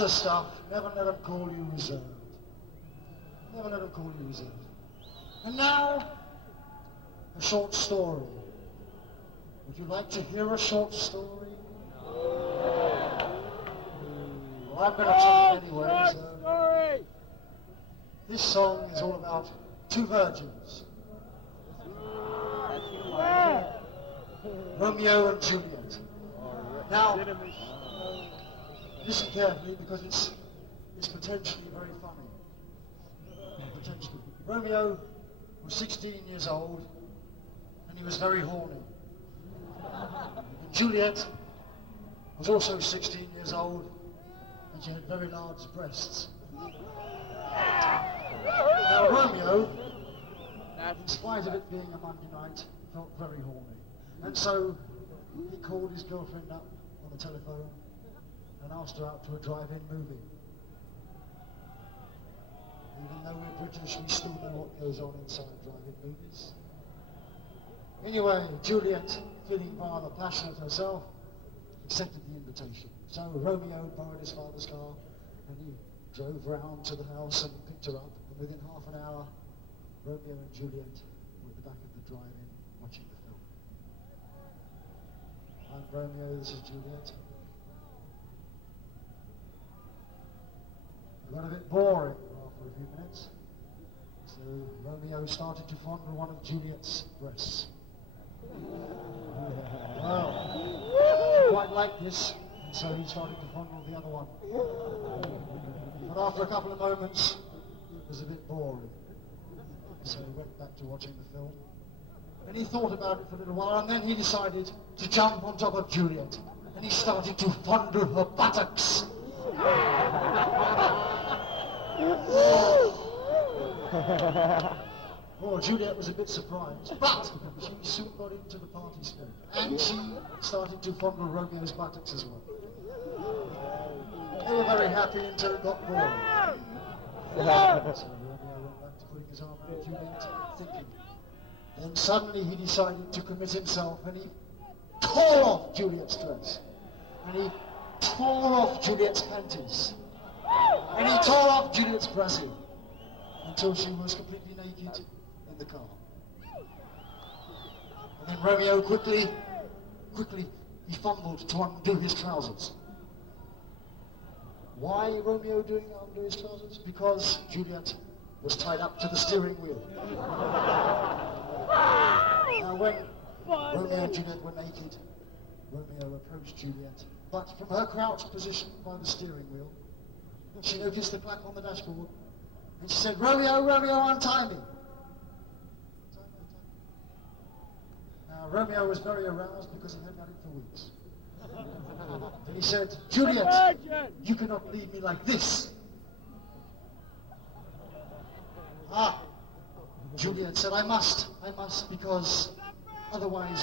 the stuff. Never let them call you reserved. Never let them call you reserved. And now, a short story. Would you like to hear a short story? Well, I'm going to tell it anyway. So. This song is all about two virgins. Romeo and Juliet. Now, listen carefully because it's potentially very funny. Potentially. Romeo was 16 years old and he was very horny. And Juliet was also 16 years old and she had very large breasts. Now Romeo, in spite of it being a Monday night, felt very horny. And so he called his girlfriend up on the telephone and asked her out to a drive-in movie. Even though we're British, we still know what goes on inside drive-in movies. Anyway, Juliet, feeling rather passionate herself, accepted the invitation. So Romeo borrowed his father's car and he drove round to the house and picked her up. And within half an hour, Romeo and Juliet were at the back of the drive-in watching the film. I'm Romeo, this is Juliet. It got a bit boring after a few minutes. So Romeo started to fondle one of Juliet's breasts. Well, he quite liked this, and so he started to fondle the other one. But after a couple of moments, it was a bit boring. So he went back to watching the film. And he thought about it for a little while, and then he decided to jump on top of Juliet. And he started to fondle her buttocks. Oh, Juliet was a bit surprised, but she soon got into the party spirit. And she started to fondle Romeo's buttocks as well. They were very happy until it got boring. So Romeo went back to putting his arm around Juliet, thinking. Then suddenly he decided to commit himself and he tore off Juliet's dress. And he tore off Juliet's panties. And he tore off Juliet's brassiere until she was completely naked in the car. And then Romeo quickly, he fumbled to undo his trousers. Why Romeo doing undo his trousers? Because Juliet was tied up to the steering wheel. Now when Romeo and Juliet were naked, Romeo approached Juliet, but from her crouched position by the steering wheel, she noticed the plaque on the dashboard, and she said, "Romeo, Romeo, untie me." Now Romeo was very aroused because he hadn't had it for weeks. And he said, "Juliet, you cannot leave me like this." Juliet said, I must, because otherwise